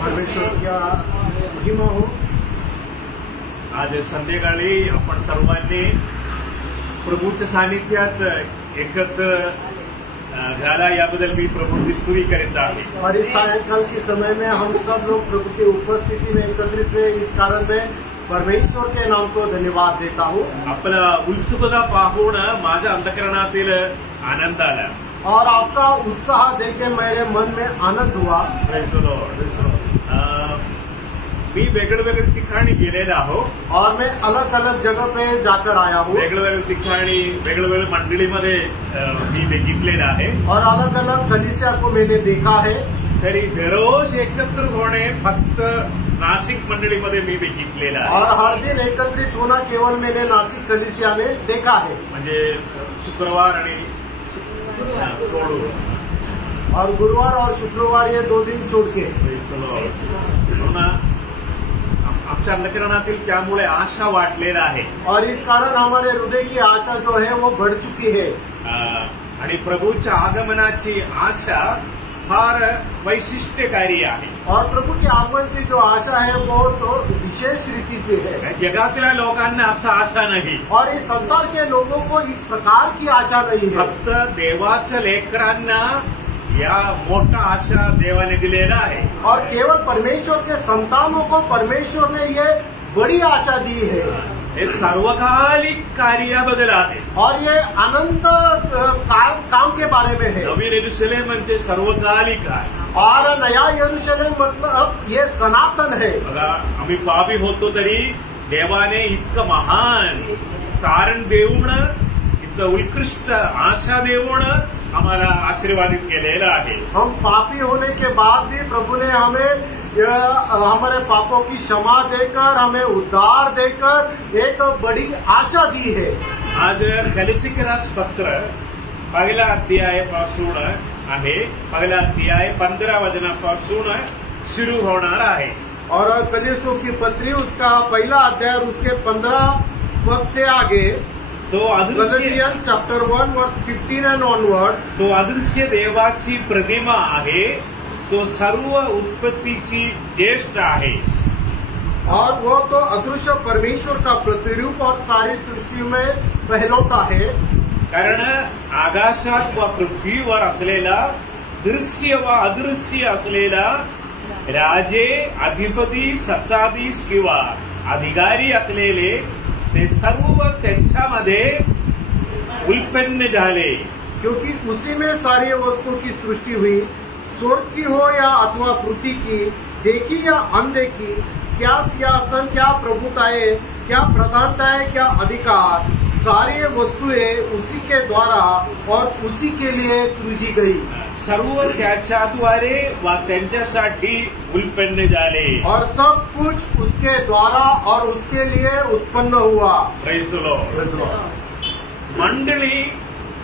परमेश्वरच्या महिमा हो. आज संध्याकाळी आपण सर्वांनी प्रभूच्या सानिध्यात एकत्र झाला याबद्दल मी प्रभूची स्तुती करीत आहे. और इस सायंकाल के समय में हम सब लोग प्रभु की उपस्थिति में एकत्रित हुए, इस कारण मैं परमेश्वर के नाम को धन्यवाद देता हूँ. आपला उत्सुकता पाहून माझ्या अंतःकरणातील आनंद आला और आपका उत्साह देखे मेरे मन में आनंद हुआ. मी वेगवेगळ्या ठिकाणी गेलेला आहो और मैं अलग अलग जगह पे जाकर आया हूँ. वेगवेगळ्या ठिकाणी वेगवेगळ्या मंडळीमध्ये मी बघितलेलं आहे और अलग अलग कलीसिया को मैंने देखा है. तरी दररोज एकत्र होणे फक्त नाशिक मंडळीमध्ये मी बघितलेलं आहे. और हर दिन एकत्रित होना केवल मैंने नासिक कलीसिया में देखा है. म्हणजे शुक्रवार आणि सोडून और गुरुवार और शुक्रवार ये 2 दिन छोड़ के. आमच्या अंतःकरणातील त्यामुळे आशा वाढलेला आहे. और इस कारण हमारे हृदय की आशा जो है वो बढ़ चुकी है. आणि प्रभूच्या आगमनाची आशा फार वैशिष्ट्यकारी आहे. और प्रभु के आगमन की जो आशा है वो तो विशेष रीति से है. जगातल्या लोकांना असं आशा नाही. और इस संसार के लोगों को इस प्रकार की आशा नहीं है. फक्त देवाच्या लेकरांना या मोठा आशा देवाने दिलेला आहे. और केवल परमेश्वर के संतानों को परमेश्वर ने ये बड़ी आशा दी है. हे सार्वकालिक कार्याबद्दल आहे. और ये अनंत काम के बारे में है. नवीन यरूशलेम म्हणजे सार्वकालिक आहे. और नया यरूशलेम मतलब ये सनातन है. बघा, आम्ही पापी होतो तरी देवाने इतकं महान कारण देऊन, इतकं उत्कृष्ट आशा देऊन आम्हाला आशीर्वादित केलेलं आहे. हम पापी होने के बाद भी प्रभु ने हमें हमारे पापों की क्षमा देकर, हमें उद्धार देकर एक बड़ी आशा दी है. आज कलीसिकरास पत्र पहिला अध्यायापासून आहे. पहिला अध्याय 15 वचनापासून सुरू होणार आहे. और कलीसियों की पत्री उसका पहला अध्याय उसके 15 पद से आगे तो अदृश्य चैप्टर 1 वर्स 15 एंड ऑनवर्ड्स. तो अदृश्य देवाची प्रतिमा आहे. तो सर्व उत्पत्तीची ज्येष्ठ आहे. और वो तो अदृश्य परमेश्वर का प्रतिरूप और सारी सृष्टि में पहलौठा है. कारण आकाशात व पृथ्वीवर असलेला दृश्य व अदृश्य असलेला राजे, अधिपती, सत्ताधीश किंवा अधिकारी असलेले ते सर्व त्यांच्यामध्ये उत्पन्न झाले. क्योंकि उसी में सारी वस्तु की सृष्टि हुई, स्वर्ग की हो या अथवा पृथ्वी की, देखी या अनदेखी, क्या सिंहासन, क्या प्रभुताएं, क्या प्रधानताएं, क्या अधिकार, सारी वस्तुएं उसी के द्वारा और उसी के लिए सृजी गई. सर्व त्याच्याद्वारे व त्यांच्यासाठी उत्पन्न झाले. और सब कुछ उसके द्वारा और उसके लिए उत्पन्न हुआ. Praise the Lord. मंडळी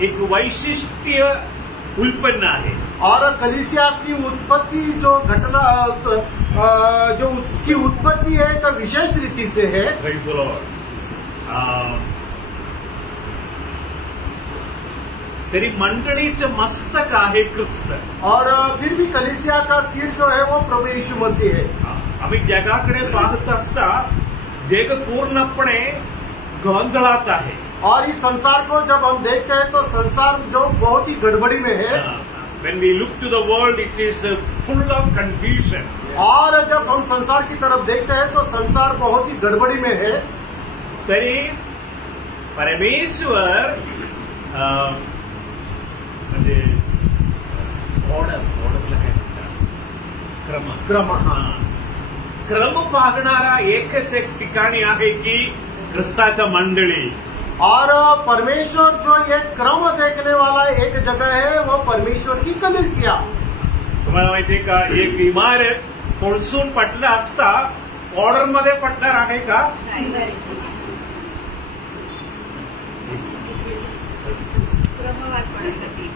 एक वैशिष्ट्य उत्पन्न आहे. और कलीसिया की उत्पत्ति जो घटना जो उसकी उत्पत्ति है तो विशेष रीति से है. Praise the Lord. तरी मंडळीचं मस्तक आहे ख्रिस्त. और फिर भी कलीसिया का सिर जो है वो प्रभु यीशु मसीह है. आम्ही जगाकडे पाहत असता जग पूर्णपणे गोंधळात आहे. और इस संसार को जब हम देखते हैं तो संसार जो बहुत ही गड़बड़ी में है. When we look to the world, it is full of confusion. और जब हम संसार की तरफ देखते हैं तो संसार बहुत ही गड़बड़ी में है. तरी परमेश्वर म्हणजे क्रम पाहणारा एकच एक ठिकाणी आहे की ख्रिस्ताच्या मंडळी. और परमेश्वर जो ये क्रम देखने वाला एक जगह है वो परमेश्वर की कलीसिया. तुम्हाला माहितीये का, एक इमारत कोळसून पडला असता ऑर्डरमध्ये पडणार आहे का?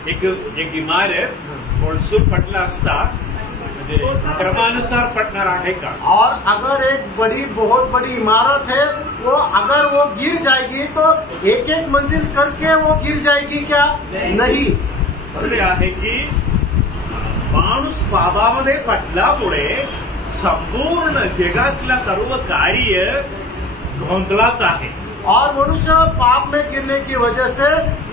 एक इमारत कोळसून पडला असता क्रमानुसार पडणार आहे का? और अगर एक बहुत बड़ी इमारत है वो अगर वो गिर जाएगी तो एक एक मंजिल करके वो गिर जाएगी क्या? नहीं. असे आहे की माणूस पापामध्ये पडल्यामुळे संपूर्ण जगातलं सर्व कार्य गोंधळात आहे. और मनुष्य पाप में गिरने की वजह से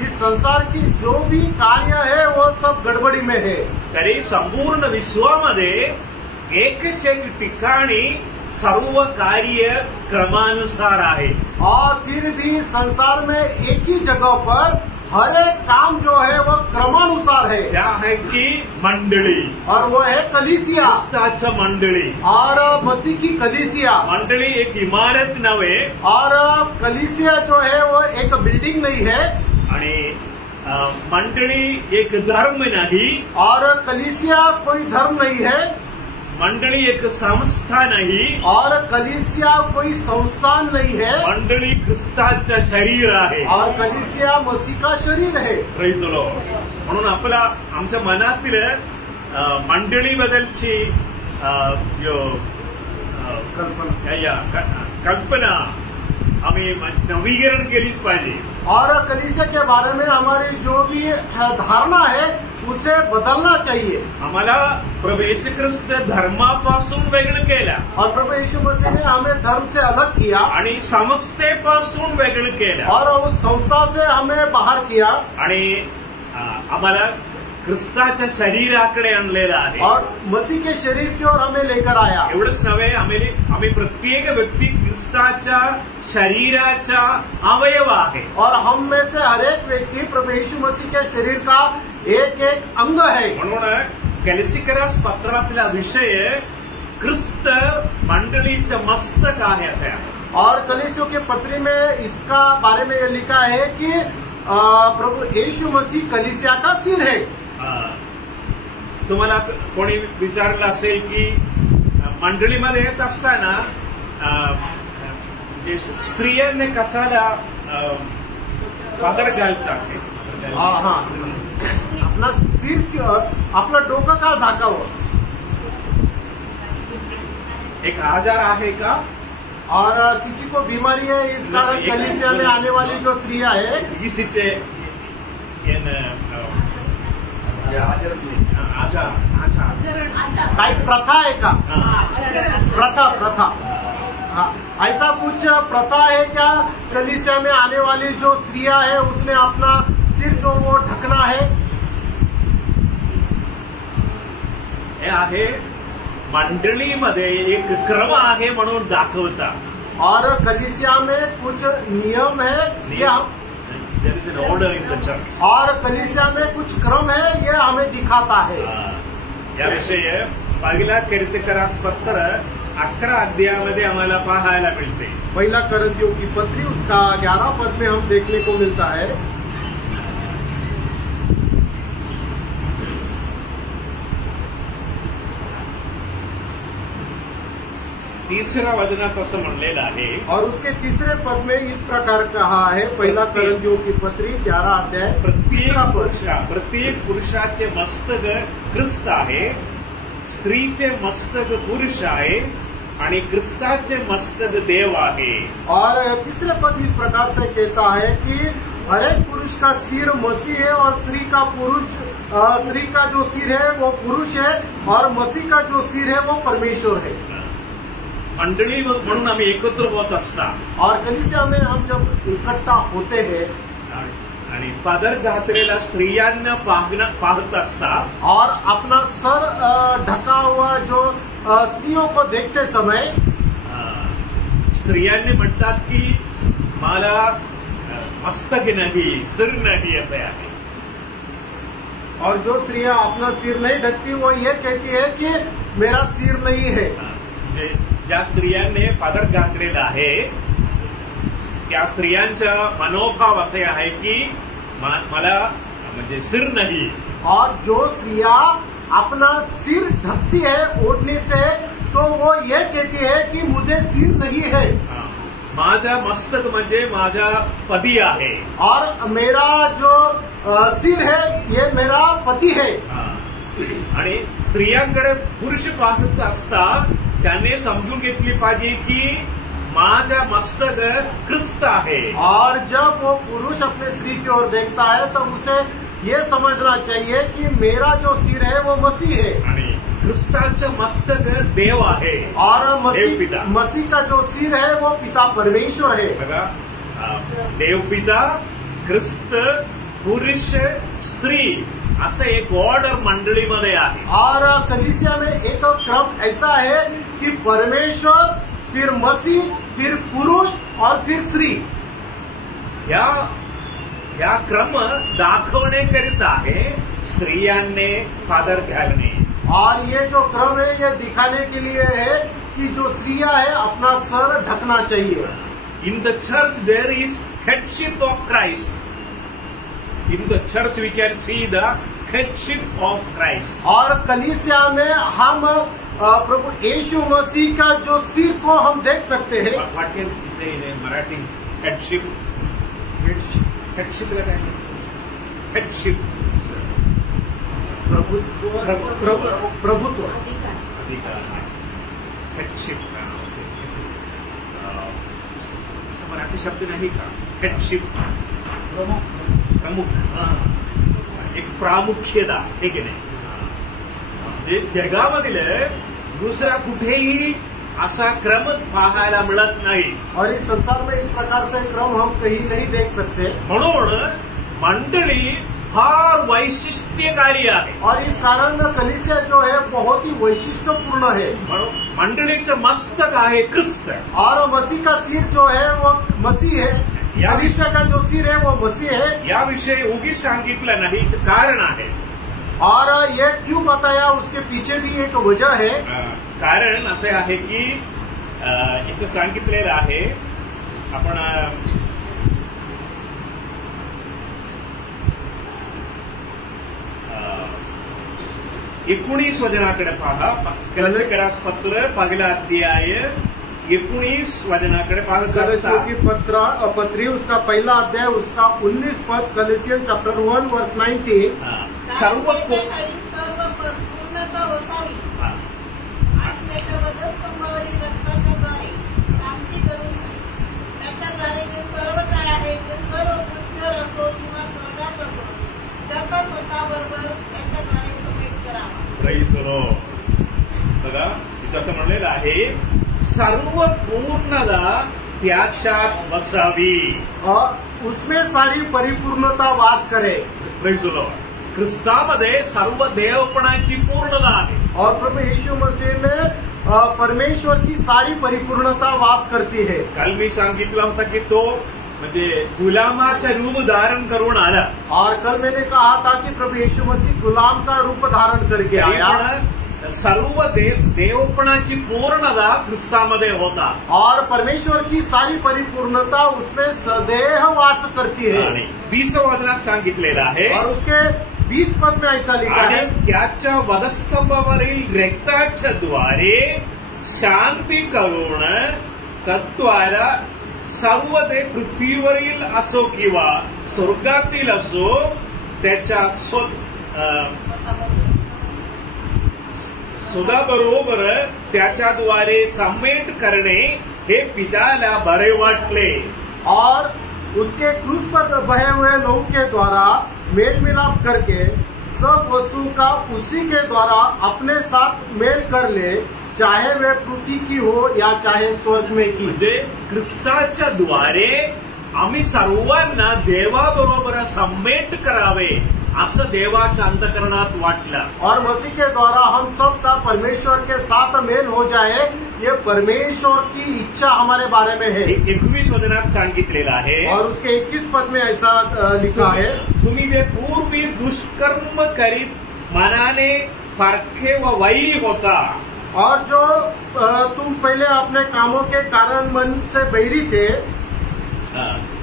इस संसार की जो भी कार्य है वो सब गड़बड़ी में है. तरी संपूर्ण विश्वामध्ये एकच एक ठिकाणी सर्व कार्य क्रमानुसार आहे. और फिर भी संसार में एक ही जगह पर हर एक काम जो है वो क्रमानुसार है. त्या आहे की मंडळी, और वो है कलीसिया. ख्रिस्ताचं मंडळी. और मसीह की कलीसिया. मंडळी एक इमारत नव्हे. और कलीसिया जो है वो एक बिल्डिंग नहीं है. आणि मंडळी एक धर्म नाही. और कलीसिया कोई धर्म नहीं है. मंडळी एक संस्था नाही. और कलीसिया कोई संस्थान नहीं है. मंडळी ख्रिस्ताचं शरीर आहे. और कलीसिया मसीह का शरीर है. Praise the Lord. म्हणून आमच्या मनातील मंडळीबद्दलची कल्पना आम्ही नवीकरण केलीच पाहिजे. और कलीसिया के बारे में हमारी जो भी धारणा है उसे बदलना चाहिए. आम्हाला प्रभू येशू ख्रिस्त धर्मापासून वेगळं केलं. और प्रभु यीशु मसीह ने हमें धर्म से अलग किया. आणि संस्थेपासून वेगळं केलं. और उस संस्था से हमें बाहर किया. आणि आम्हाला ख्रिस्ताच्या शरीराकडे आणलेलं आहे. और मसीह के शरीर की ओर हमें लेकर आया. एवढंच नव्हे, आम्ही प्रत्येक व्यक्ती ख्रिस्ताच्या शरीराचा अवयव आहे. और हम में से हर एक व्यक्ति प्रभु यीशु मसीह के शरीर का एक एक अंग है. म्हणून कलिसिकरास पत्रातला विषय ख्रिस्त मंडळीचं मस्तक आहे असे आहे. और कलीसियों के पत्री में इसका बारे में ये लिखा है कि प्रभु यीशु मसीह कलीसिया का सिर है. तुम्हाला कोणी विचारलं असेल की मंडळीमध्ये येत असताना स्त्रियांनी कसाला पदर घालतात. अपना सिर आपलं डोकं का झाकावं. एक आजार आहे का. और किसी को बीमारी है, इस कारण कलीसिया में आने वाली जो स्त्रियां है इसिते काही प्रथा है का. प्रथा हाँ, ऐसा कुछ प्रथा है क्या. कलीसिया में आने वाली जो स्त्रियां है उसने अपना सिर जो वो ढकना है. हे आहे मंडळीमध्ये एक क्रम आहे म्हणून दाखवता. और कलीसिया में कुछ नियम है ये There is an order in the church. और कलीसिया में कुछ क्रम है ये हमें दिखाता है. याविषयी पहिला कीर्तिकरास पत्र 11 अध्यायामध्ये आम्हाला पाहायला मिळते. पहिला करंथियों की पत्री उसका 11 पद में हम देखने को मिलता है. तीसरा वचनात असं म्हणलेलं आहे. और उसके तीसरे पद में इस प्रकार कहा है. पहिला करंथियों की पत्री 11 अध्याय प्रत्येक पुरुषाचे मस्तक ख्रिस्त आहे. स्त्रीचे मस्तक पुरुष आहे आणि ख्रिस्ताचे मस्तक देव आहे. और तीसरे पद इस प्रकार से कहता है कि हर एक पुरुष का सिर मसीह है और स्त्री का जो सिर है वो पुरुष है और मसीह का जो सिर है वो परमेश्वर है. मंडळी म्हणून आम्ही एकत्र होत असतात. और कलीसिया में हम जब इकट्ठा होते हैं आणि पदर घातलेल्या स्त्रियांना पाहत असतात. और अपना सर ढका हुआ जो स्त्रियों को देखते समय स्त्रियांनी म्हणतात की मला मस्तक नाही, सिर नाही असे आहे. और जो स्त्रियां अपना सिर नहीं ढकती वो ये कहती है कि मेरा सिर नहीं है. ज्या स्त्रियांनी पदर घातलेला आहे त्या स्त्रियांचा मनोभाव असे आहे की मला म्हणजे सिर नाही. और जो स्त्रियां अपना सिर ढकती है ओढ़ने से तो वो ये कहती है कि मुझे सिर नहीं है. माझा मस्तक म्हणजे माझा पती आहे. और मेरा जो सिर है ये मेरा पती है. आणि स्त्रियांकडे पुरुष पाहत असतात त्याने समजून घेतली पाहिजे की माझा मस्तक ख्रिस्त आहे. और जब वो पुरुष अपने स्त्री की ओर देखता है तो उसे ये समझना चाहिए कि मेरा जो सिर है वो मसीह है. आणि ख्रिस्ताचं मस्तक देव आहे और देव पिता. मसीह का जो सिर है वो पिता परमेश्वर है. बघा, देव पिता, ख्रिस्त, पुरुष, स्त्री असं एक ऑर्डर मंडळीमध्ये आहे. और कलीसिया में एक क्रम ऐसा है कि परमेश्वर, फिर मसीह, फिर पुरुष और फिर स्त्री. या क्रम दाखवण्याकरिता आहे स्त्रियांने फादर घालणे. और ये जो क्रम है ये दिखाने के लिए है कि जो स्त्रियां है अपना सर ढकना चाहिए. In the church there is headship of Christ. In the church we can see the headship of Christ. और कलीसिया में हम प्रभु यीशु मसीह का जो सिर को हम देख सकते हैं. What can we say in Marathi? Headship. Headship का क्या है? Headship. प्रभुत्व. अधिकार. Headship. मराठी शब्द नाही का? हेडशिप. प्रमुख. एक प्रामुख्यता, हे की नाही? जगामधील दुसरा कुठेही असा क्रम पाहायला मिळत नाही. और इस संसार में इस प्रकार से क्रम हम कहीं नहीं देख सकते. म्हणून मंडळी फार वैशिष्ट्यकारी आहे. और इस कारण कलीसिया जो है बहुत ही वैशिष्ट्यपूर्ण है. म्हणून मंडळीचं मस्तक आहे ख्रिस्त. और मसीह का सिर जो है वो मसीह है. कलीसिया का जो सिर है वो मसीह है. याविषयी उगीच सांगितलं नाही, कारण आहे. और ये क्यों बताया उसके पीछे भी एक वजह है. कारण असे आहे की इथं सांगितलेलं आहे. आपण 19 वचनाकडे पहा. कलसीकरास पत्र पहिला अध्याय 19 वचनाकडे पाहत असता. पत्री उसका पहला अध्याय उसका 19 पद. कलीसियन चैप्टर 1 वर्स 19. सर्व पूर्णता वसावी आणि त्याच्या वधस्तंभावरील रक्ताच्याद्वारे शांती करून त्याच्याद्वारे जे सर्व काय आहे ते सर्व पृथ्वीवर असो किंवा स्वर्गात असो त्याचा स्वतःबरोबर त्याच्याद्वारे समेट करावा. बघा, इथं असं म्हणलेलं आहे, सर्व पूर्णता त्याच्यात वसावी. उसमें सारी परिपूर्णता वास करे. Praise the Lord. ख्रिस्तामध्ये सर्व देवपणाची पूर्णता आहे. और प्रभु यीशु मसीह में परमेश्वर की सारी परिपूर्णता वास करती है. काल मी सांगितलं होतं की तो म्हणजे गुलामाचं रूप धारण करून आला. और कल मैंने कहा था कि प्रभु यीशु मसीह गुलाम का रूप धारण करके आया. सर्व देवपणाची पूर्णता ख्रिस्तामध्ये होता. और परमेश्वर की सारी परिपूर्णता उसमें सदैव वास करती है. 20 वचनात सांगितलेलं आहे. और उसके 20 पद में ऐसा लिखा है, त्याच्या वधस्तंभावरील रक्ताच्या द्वारे शांती करून तत्वाला सर्व ते पृथ्वीवरील असो किंवा स्वर्गातील असो त्याच्या स्वतःबरोबर त्याच्याद्वारे समेट करणे हे पित्याला बरे वाटले. और उसके क्रूस पर बहे हुए लहू के द्वारा मेल मिलाप करके सब वस्तु का उसी के द्वारा अपने साथ मेल कर ले, चाहे वे पृथ्वी की हो या चाहे स्वर्ग में की. म्हणजे ख्रिस्ताच्या द्वारे आम्ही सर्वांना देवाबरोबर समेट करावे असं देवाच्या अंतःकरणात वाटलं. और मसीह के द्वारा हम सब का परमेश्वर के साथ मेल हो जाए, ये परमेश्वर की इच्छा हमारे बारे में है. 21 वचनात सांगितलेलं आहे. और उसके 21 पद में ऐसा लिखा है, तुम्ही जे पूर्वी दुष्कर्म करीत मनाने फारखे व वैरी होता. और जो तुम पहले अपने कामों के कारण मन से बैरी थे,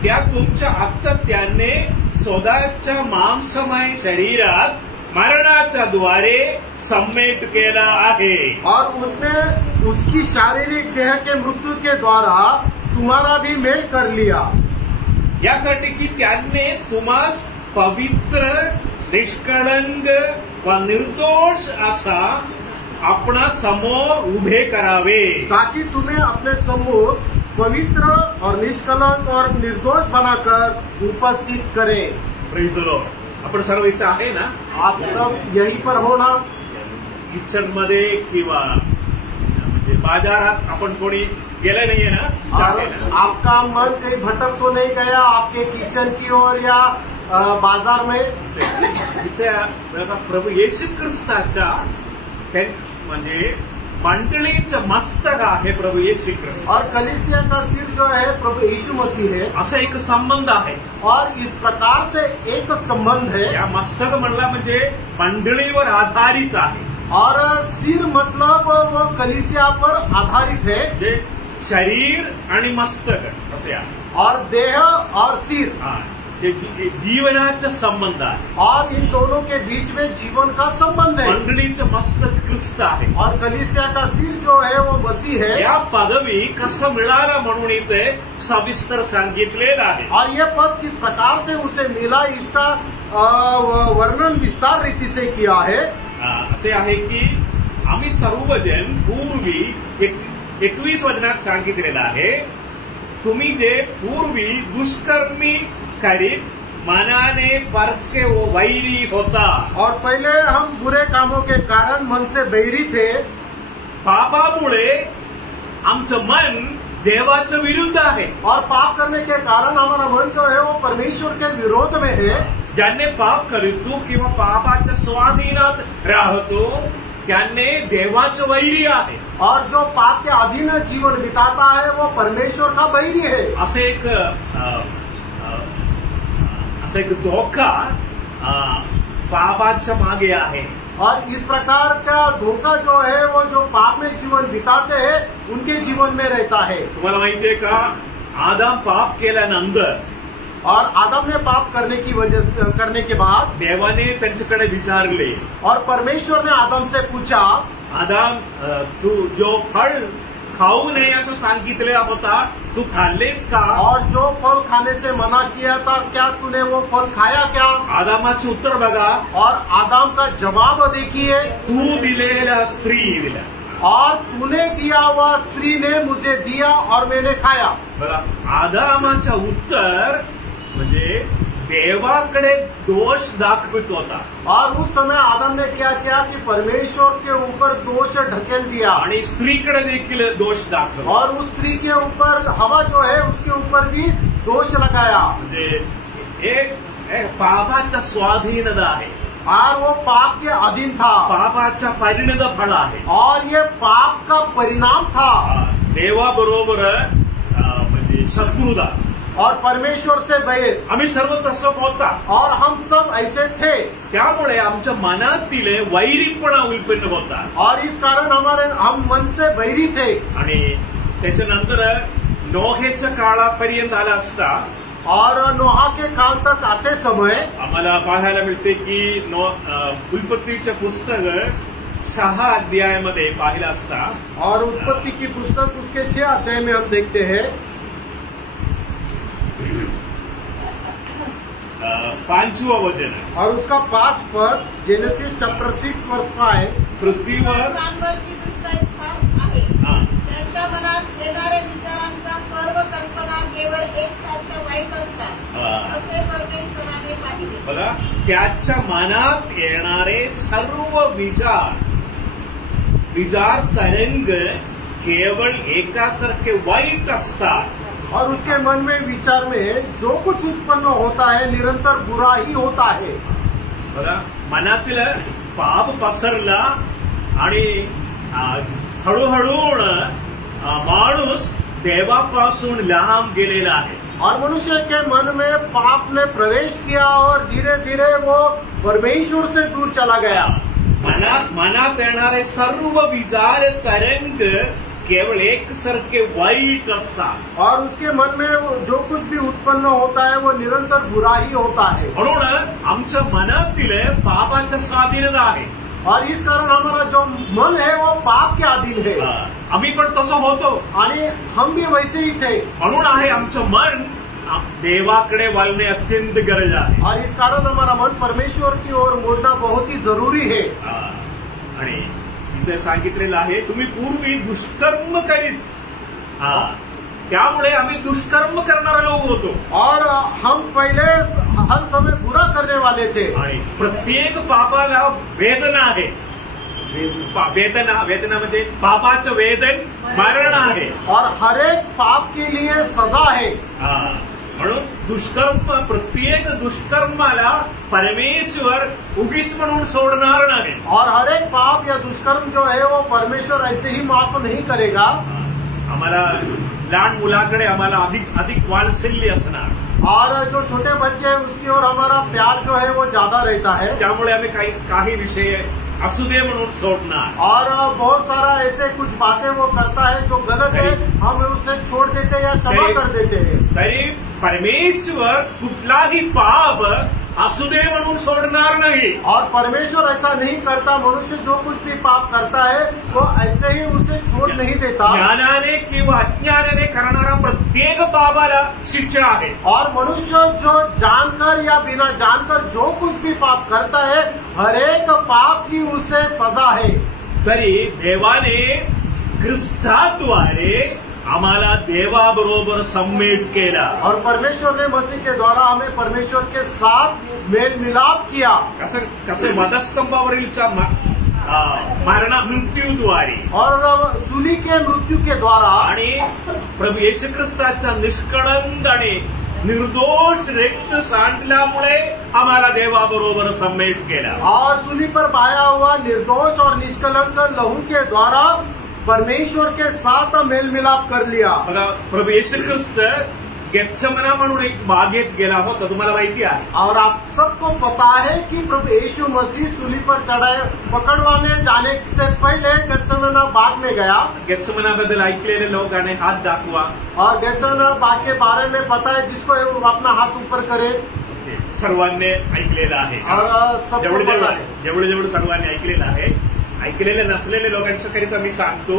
त्या तुमच्या आत्मत्याने स्वतःच्या मांसमय शरीरात मरणाच्या द्वारे समेट केला आहे. और उसने उसकी शारीरिक देह के मृत्यू के द्वारा तुम्हारा भी मेल कर लिया. यासाठी की त्याने तुम्हास पवित्र, निष्कळंक व निर्दोष असा अपना समोर उभे करावे. ताकि तुम्हें अपने समूह पवित्र और निष्कलंक और निर्दोष बनाकर उपस्थित करें. Praise the Lord. आपण सर्व इथं आहे ना? आप सब यहीं पर हो ना? किचन मध्ये किंवा म्हणजे बाजारात आपण कोणी गेलं नाहीये ना, और जाते ना. आपका मन कहीं भटक तो नहीं गया आपके किचन की ओर या बाजार में? तिथे बघा, प्रभू येशू ख्रिस्ताच्या म्हणजे मंडळीचं मस्तक आहे प्रभू येशू ख्रिस्त. और कलीसिया का सिर जो है प्रभु यीशु मसीह है. असा एक संबंध आहे. और इस प्रकार से एक संबंध है. या मस्तक म्हणला म्हणजे मंडळीवर आधारित आहे. और सिर मतलब वो कलीसिया पर आधारित है. म्हणजे शरीर आणि मस्तक असे आहे. और देह और सिर, हा, जे जीवनाचा संबंध आहे. और इन दोनों के बीच में जीवन का संबंध है. मंडळीचं मस्तक ख्रिस्त आहे. और कलीसिया का सिर जो है वो मसीह है. या पदवी कसं मिळालं म्हणून इथे सविस्तर सांगितलेलं आहे. और ये पद किस प्रकार से उसे मिला इसका वर्णन विस्तार रीति से किया है. असे आहे की आम्ही सर्वजण पूर्वी 21 वचनात सांगितलेलं आहे, तुम्ही जे पूर्वी दुष्कर्मी करीत मनाने परके वो वैरी होता. और पहले हम बुरे कामों के कारण मन से बैरी थे. पापामुळे आमचं मन देवाच्या विरुद्ध आहे. और पाप करने के कारण हमारा मन जो है वो परमेश्वर के विरोध में है. ज्यांनी पाप करतो किंवा पापाच्या स्वाधीनात राहतो त्यांनी देवाचं वैरी आहे. और जो पाप के अधीन जीवन बिताता है वो परमेश्वर का बैरी है. असे एक धोका पापाच्या मागे आहे. और इस प्रकार का धोखा जो है वो जो पाप में जीवन बिताते हैं उनके जीवन में रहता है. तुम्हाला माहितीये का, आदम पाप केल्यानंतर और आदम ने पाप करने के बाद देवाने त्यांच्याकडे विचारले. और परमेश्वर ने आदम से पूछा, आदम तू जो फळ खाऊ नये असं सांगितलेला होता, तू खाल्लेस का? और जो फल खाने से मना किया था क्या तूने वो फल खाया क्या? आदामाचं उत्तर बघा. और आदम का जवाब देखिए, तू दिलेला स्त्री दिला. और तूने दिया हुआ स्त्री ने मुझे दिया और मैंने खाया. बघा, आदामाचं उत्तर म्हणजे देवाकडे दोष दाखवित होता. और उस समय आदम ने क्या किया कि परमेश्वर के ऊपर दोष ढकेल दिया. आणि स्त्रीकडे देखील दोष दाखवला. और उस स्त्री के ऊपर हवा जो है उसके ऊपर भी दोष लगाया. म्हणजे एक पापाचा स्वाधीन आहे. और वो पाप के अधीन था. पापाचा परिणत फळ आहे. और ये पाप का परिणाम था. देवाबरोबर म्हणजे शत्रुता. और परमेश्वर से बैर. आम्ही सर्व तसं होता. और हम सब ऐसे थे. त्यामुळे आमच्या मनातील वैरीपणा उत्पन्न होता. और इस कारण हम मन से बैरी थे. आणि त्याच्यानंतर नोहेच्या काळापर्यंत आला असता. और नोहा के काल तक आते समय आम्हाला पाहायला मिळते की उत्पत्तीचे पुस्तक 6 अध्यायामध्ये पाहिलं असता. और उत्पत्ति की पुस्तक उसके 6 अध्याय में हम देखते हैं 5वां वचन. और उसका 5 पद जेनेसिस चैप्टर 6 वर्ष 5. पृथ्वीवर जानवरची दृष्टा स्थान आहे. त्यांच्या मनात येणाऱ्या विचारांच्या सर्व कल्पना केवळ एकसारख्या वाईट असतात असे परमेश्वराने पाहिले. बघा, त्याच्या मनात येणारे सर्व विचार तरंग केवळ एकासारखे वाईट असतात. और उसके मन में विचार में जो कुछ उत्पन्न होता है निरंतर बुरा ही होता है. बघा, मनातील पाप पसरला आणि हळूहळू माणूस देवापासून लांब गेलेला आहे. और मनुष्य के मन में पाप ने प्रवेश किया और धीरे धीरे वो परमेश्वर से दूर चला गया. मनात येणारे सर्व विचार तरंग केवळ एकसारखे वाईट असतात. और उसके मन में जो कुछ भी उत्पन्न होता है वो निरंतर बुरा ही होता है. म्हणून आमच्या मनातील पापाच्या स्वाधीनता आहे. और इस कारण हमारा जो मन है वो पाप के अधीन है. आम्ही पण तसं होतो आणि हम भी वैसे ही थे. म्हणून आहे आमचं मन देवाकडे वळणे अत्यंत गरज आहे. और इस कारण हमारा मन परमेश्वर की ओर मुड़ना बहुत ही जरूरी है. आणि इथे सांगितलेलं आहे, तुम्ही पूर्वी दुष्कर्म करीत. त्यामुळे आम्ही दुष्कर्म करणारे लोक होतो. और हम पहले हर समय बुरा करने वाले थे. आणि प्रत्येक पापाला वेदना आहे. वेदना म्हणजे पापाचं वेदन मरण आहे. और हर एक पाप के लिए सजा है. म्हणून दुष्कर्म, प्रत्येक दुष्कर्माला परमेश्वर उगीच म्हणून सोडणार नाही. और हर एक पाप या दुष्कर्म जो है वो परमेश्वर ऐसे ही माफ नहीं करेगा. आम्हाला लहान मुलाकडे आम्हाला अधिक वात्सल्य असणार. और जो छोटे बच्चे हैं उसकी ओर हमारा प्यार जो है वो ज्यादा रहता है. त्यामुळे आम्ही काही विषय असू दे म्हणून सोडणार. और बहुत सारा ऐसे कुछ बातें वो करता है जो गलत है, हम उसे छोड़ देते या क्षमा कर देते हैं. तरी परमेश्वर कुठलाही पाप असू दे म्हणून सोडणार नाही. और परमेश्वर ऐसा नहीं करता. मनुष्य जो कुछ भी पाप करता है वो ऐसे ही उसे छोड़ नहीं देता. ज्ञानाने किंवा अज्ञानाने करणारा प्रत्येक पापाला शिक्षा आहे. और मनुष्य जो जानकर या बिना जानकर जो कुछ भी पाप करता है, हर एक पाप की उसे सजा है. तरी देवाने ख्रिस्ताद्वारे आम्हाला देवाबरोबर सम्मेट केला. और परमेश्वर ने मसीह के द्वारा हमें परमेश्वर के साथ मेल मिलाप किया. कसं वधस्तंभावरीलच्या मृत्यूद्वारे और सुली के मृत्यू के द्वारा आणि प्रभू येशू ख्रिस्ताच्या निष्कळंक आणि निर्दोष रक्त सांडल्यामुळे आम्हाला देवाबरोबर सम्मेट केला. और सुली पर बहाया हुआ निर्दोष और निष्कलंक लहू के द्वारा परमेश्वर के साथ मेल मिलाप कर लिया. बघा, प्रभु येशू ख्रिस्त गेत्सेमना म्हणून एक बागेत गेला होता, तुम्हाला माहिती आहे. और आप सबको पता है कि प्रभु यीशु मसीह सूली पर चढ़ाए पकड़वाने जाने से पहले गेत्सेमना बाग में गया. गेत्सेमनाबद्दल ऐकलेले लोकांनी हात दाखवा. और गेत्सेमना बाग के बारे में पता है जिसको अपना हाथ ऊपर करे. सर्वांनी ऐकलेलं आहे. और सबको पता है. जेवढे सर्वांनी ऐकलेलं आहे. ऐकलेले नसलेले लोकांच्या करिता मी सांगतो,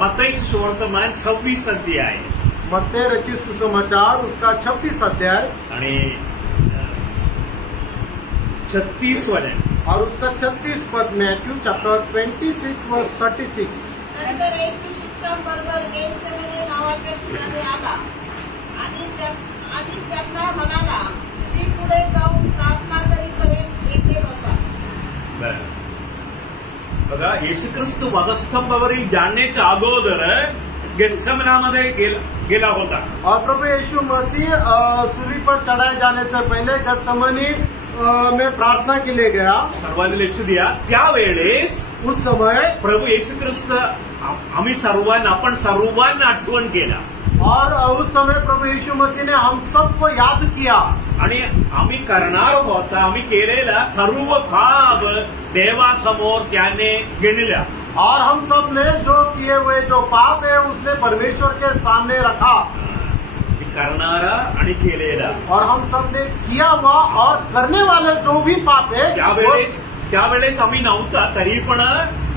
मत्तई सुवर्तमान 26 अध्याय, मत्तई रचित सुसमाचार उसका 26 अध्याय आणि 36 वचन और उसका 36 पद. मैथ्यू चैप्टर 26 वर्स 36. नंतर येशू शिष्यांबरोबर गेत्सेमने नावाच्या ठिकाणी आला आणि त्यांना म्हणाला, मी पुढे जाऊन प्रार्थना करीपर्यंत येथे बसा. बघा, येशू ख्रिस्त वधस्तंभावरील जाण्याच्या अगोदर गेत्सेमनामध्ये गेला होता. और प्रभु यीशु मसीह सूली पर चढ़ाए जाने से पहले गेत्सेमनी में प्रार्थना के लिए गया. सर्वांनी लक्ष द्या, त्यावेळेस उस समय प्रभू येशू ख्रिस्त आपण सर्वांना आठवण केला. और उस समय प्रभु यीशु मसीह ने हम सबको याद किया. आणि आम्ही करणार होता, आम्ही केलेला सर्व पाप देवासमोर त्याने गिणल्या. और हम सब ने जो किए हुए जो पाप है उसने परमेश्वर के सामने रखा. करणारा आणि केलेला. और हम सब ने किया हुआ और करने वाले जो भी पाप है त्यावेळेस आम्ही नव्हता, तरी पण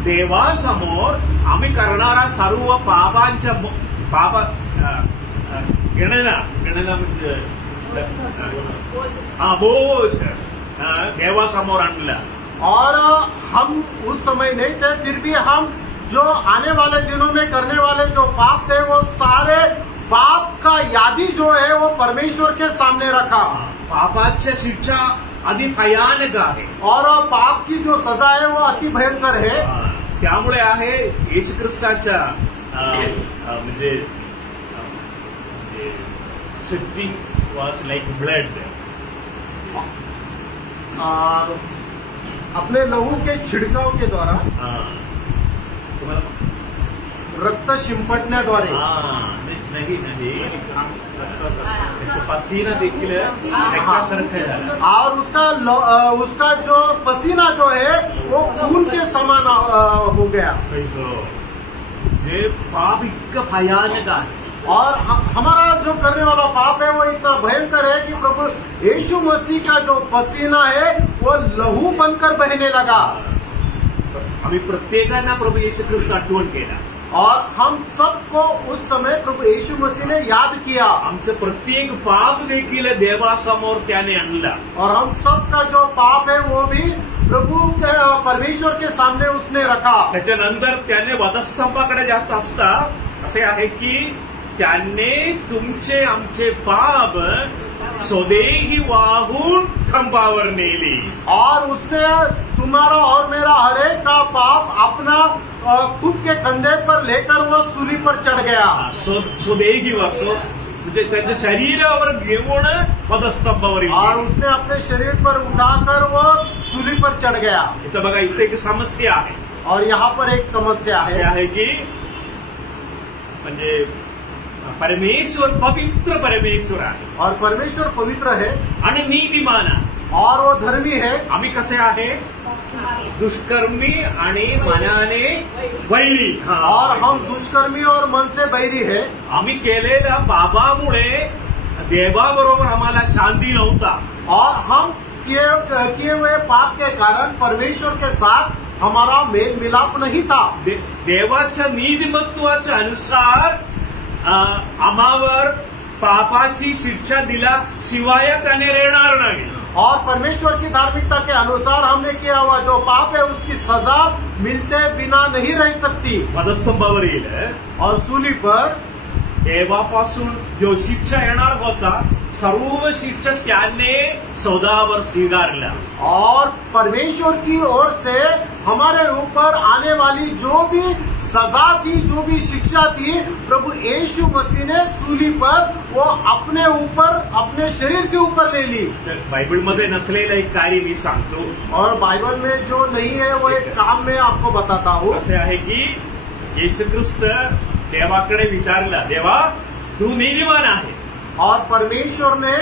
देवासमोर आम्ही करणारा सर्व पापांच्या गणना म्हणजे बोझ देवासमोर आणला. और हम उस समय नहीं थे, फिर भी हम जो आने वाले दिनों में करने वाले जो पाप थे वो सारे पाप का यादी जो है वो परमेश्वर के सामने रखा. पापाची शिक्षा अति भयानक आहे. और पाप की जो सजा है वो अति भयंकर है. त्यामुळे आहे येशू ख्रिस्ताच्या म्हणजे सिटी वॉज लाईक ब्लड. अपने लहू के छिड़काव के द्वारा रक्त शिंपडण्याद्वारे पसीना देखील रक्तासारखं झालं. और उसका जो पसीना जो है वो खून के समान हो गया. हे पाप इतकं भयानक आहे. और हमारा जो करने वाला पाप है वो इतना भयंकर है कि प्रभु यीशु मसीह का जो पसीना है वो लहू बनकर बहने लगा. आम्ही प्रत्येकांना प्रभू येशू ख्रिस्त आठवण केला. और हम सबको उस समय प्रभु यीशु मसीह ने याद किया. आमचं प्रत्येक पाप देखील देवासमोर त्याने आणला. और हम सबका जो पाप है वो भी प्रभु परमेश्वर के सामने उसने रखा. त्याच्यानंतर त्याने वधस्तंभाकडे जात असता असे आहे की त्याने तुमचे आमचे पाप स्वदेही वाहून खांबावर नेली. और उसने तुम्हारा और मेरा हरेक का पाप अपना खुद के कंधे पर लेकर वो सूली पर चढ़ गया. स्वदेही म्हणजे त्याच्या शरीरावर घेऊन पदस्तंभावर और उसने अपने शरीर पर उठाकर वो सूली पर चढ़ गया. इथं बघा, इथे एक समस्या आहे. और यहाँ पर एक समस्या है की म्हणजे परमेश्वर पवित्र परमेश्वर आहे. और परमेश्वर पवित्र है आणि नीतिमान आहे. और वो धर्मी है. आम्ही कसे आहे? दुष्कर्मी आणि मनाने वैरी. और हम दुष्कर्मी और मन से बैरी है. आम्ही केलेल्या पापामुळे देवाबरोबर आम्हाला शांती नव्हता. और हम किए हुए पाप के कारण परमेश्वर के साथ हमारा मेल मिलाप नहीं था. देवाच्या नीतिमत्वाच्या अनुसार आम्हावर पापाची शिक्षा दिला शिवाय त्याने येणार नाही. और परमेश्वर की धार्मिकता के अनुसार हमने किया हुआ जो पाप है उसकी सजा मिलते बिना नहीं रह सकती. पदस्तंभावर येईल. और सूली पर देवापासून जो शिक्षा येणार होता सर्व शिक्षा त्याने सौदावर स्वीकारला. और परमेश्वर की ओर से हमारे ऊपर आने वाली जो भी सजा थी, जो भी शिक्षा थी, प्रभु यीशु मसीह ने सूली पर वो अपने ऊपर, अपने शरीर के ऊपर ले ली. बायबलमध्ये नसलेलं एक कार्य मी सांगतो. और बाइबल में जो नहीं है वो एक काम मैं आपको बताता हूँ. असे आहे की येशू ख्रिस्त देवाकडे विचारला, देवा तू नीतिमान आहे. और परमेश्वर ने,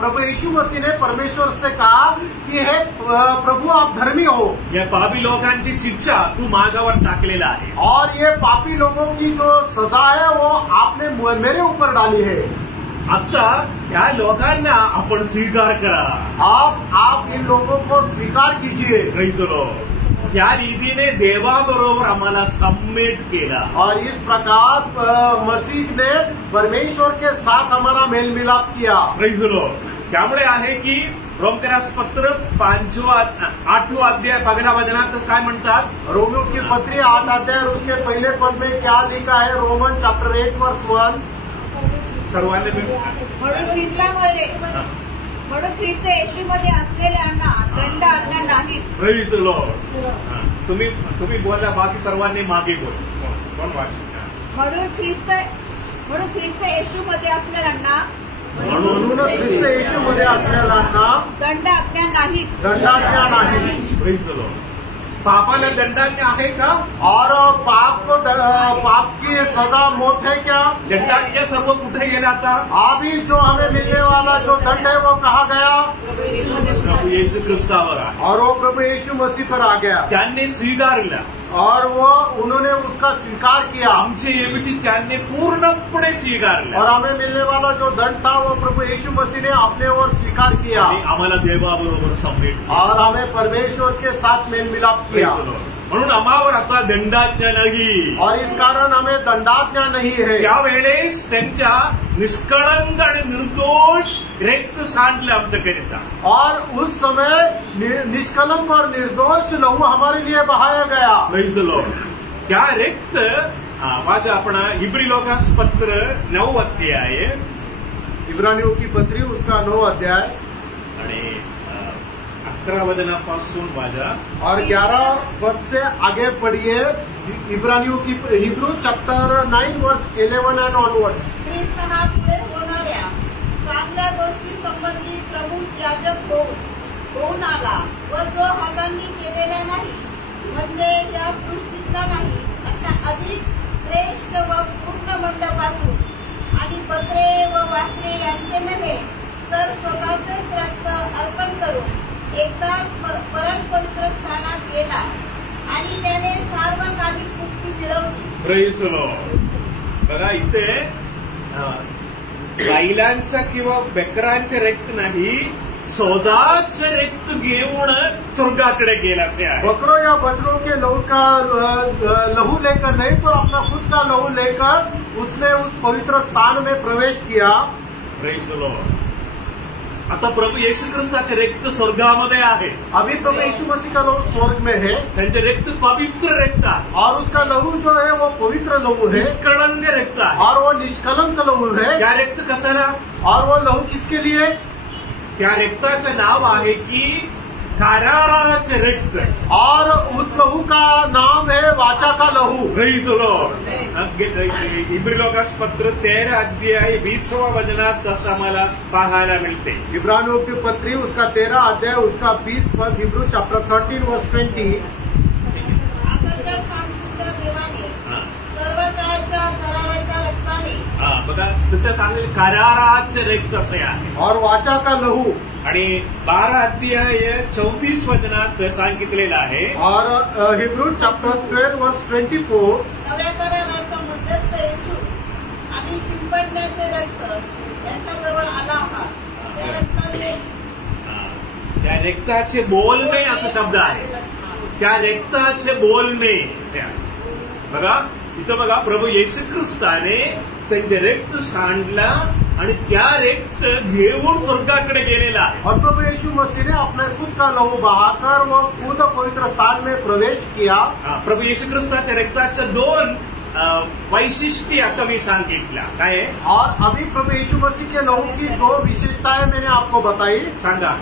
प्रभु यीशु मसीह ने परमेश्वर से कहा कि हे प्रभु आप धर्मी हो. या पापी लोकांची शिक्षा तू माझ्यावर टाकलेला आहे. और ये पापी लोगों की जो सजा है वो आपने मेरे ऊपर डाली है. आता त्या लोकांना आपण स्वीकार करा. आप इन लोगों को स्वीकार कीजिए. Praise the Lord. त्या रीतीने देवाबरोबर आम्हाला सबमिट केला. और इस प्रकार मसीह ने परमेश्वर के साथ हमारा मेल मिलाप किया. Praise the Lord. त्यामुळे आहे की रोमकरास पत्र 8वां अध्याय 15 वचनात काय म्हणतात? रोमियो की पत्री 8 अध्याय उसके पहले पद में क्या लिखा है? रोमन चैप्टर 8 वर्स 1. सर्वांनी म्हणून ख्रिस्त येशूमध्ये असलेल्यांना दंड आज्ञा नाहीच. Praise the Lord. तुम्ही बोला, बाकी सर्वांनी मागे बोल. म्हणून ख्रिस्त येशूमध्ये असलेल्यांना ख्रिस्त येशूमध्ये असलेल्यांना दंड आज्ञा नाहीच. दंडाज्ञा नाही. Praise the Lord. पापाला दंडाज्ञा आहे का? और पाप की सजा मौत है क्या? दंडाज्ञा सर्व कुठे गेला आता? अभी जो हमें मिलने वाला जो दंड है वो कहाँ गया? प्रभु येशू ख्रिस्तावर आहे. और वो प्रभु यीशु मसीह पर आ गया. त्यांनी स्वीकारला. और उन्होंने उसका स्वीकार किया. आमचे ऐवजी त्यांनी पूर्णपणे स्वीकारला. और हमें मिलने वाला जो दंड था वो प्रभु यीशु मसीह ने अपने ओर स्वीकार किया. आम्हाला देवाबरोबर सबमिट और हमें परमेश्वर के साथ मेल मिलाप किया. म्हणून आम्हावर आता दंडाज्ञा नाही. और इस कारण हमें दंडाज्ञा नहीं है. त्यावेळेस त्यांच्या निष्कळंक आणि निर्दोष रक्त सांडलं आमच्याकरिता. और उस समय निष्कलंक और निर्दोष लहू हमारे लिए बहाया गया. Praise the Lord. त्या रक्त वाचा आपण इब्री लोकास पत्र 9 अध्याय, इब्रानियों की पत्री उसका 9 अध्याय आणि 11 वचनापासून वाचा और 11 पद से आगे पढ़िए. इब्रानियों की हिब्रू चैप्टर 9 वर्स 11 एंड ऑनवर्ड्स. ख्रिस्त हा पुढे होणाऱ्या चांगल्या गोष्टी संबंधी प्रमुख याजक होऊन आला व जो हातांनी केलेला नाही, म्हणजे या सृष्टीतला नाही, अशा अधिक श्रेष्ठ व पूर्ण मंडपातून आणि पत्रे व वासरे यांचे नव्हे, तर स्वतःचेच रक्त अर्पण करून एकदाच परम पवित्र स्थानात गेला आणि त्याने सार्वकालिक मुक्ती मिळवली. Praise the Lord. बघा, इथे गाईलांचा किंवा बकरांचे रक्त नाही, स्वतःचे रक्त घेऊन स्वर्गाकडे गेला असे आहे. बकरों या बछड़ों के लहू का लहू लेकर नहीं तो अपना खुद का लहू लेकर उसने उस पवित्र स्थान में प्रवेश किया. Praise the Lord. आता प्रभू येशू ख्रिस्ताचे रक्त स्वर्गामध्ये आहे. अभी प्रभु यीशु मसीह का लहू स्वर्ग में है त्यांचे रक्त पवित्र रक्त आहे, और उसका लहू जो है वो पवित्र लहू है निष्कळंक रक्त आहे. और वो निष्कलंक लहू है. त्या रक्त कशाला? और वो लहू किसके लिए? त्या रक्ताचं नाव आहे की कराराचे रक्त. और उस लहू का नाम है वाचा का लहू. Praise the Lord. Every Lucas पत्र 13 अध्याय 20व्या वचनात असं आम्हाला पाहायला मिळते. इब्रानियों की पत्री उसका 13 अध्याय उसका 20 पद. हिब्रू चैप्टर 13 वर्स 20. आकाशाच्या शांतीच्या देवाने सर्व काळच्या कराराच्या रक्ताने. बघा तिथे सांगेल कराराचे रक्त असे आहे. और वाचा का लहू. आणि 12 अध्याय 24 वचनात सांगितलेलं आहे. और हिब्रू चैप्टर 12 वर्स 24. नव्या कराराचा मध्यस्थ येशू आणि शिंपडण्याचे रक्त यांच्याजवळ आला आहात. त्या रक्ताने त्या रक्ताचे बोलणे असा शब्द आहे. त्या रक्ताचे बोलणे असे आहे. बघा इथं बघा प्रभू येशू ख्रिस्ताने त्यांचे रक्त सांडला आणि त्या रक्त घेऊन स्वर्गाकडे गेलेला आहे. और प्रभु यीशु मसीह ने अपने खुद का लहू बहाकर वो खुद पवित्र स्थान में प्रवेश किया. प्रभू येशू ख्रिस्ताच्या रक्ताचं 2 वैशिष्ट्य आता मी सांगितलं. काय? और अभी प्रभु यीशु मसीह के लहू की 2 विशेषताएं मैंने आपको बताई. सांगा.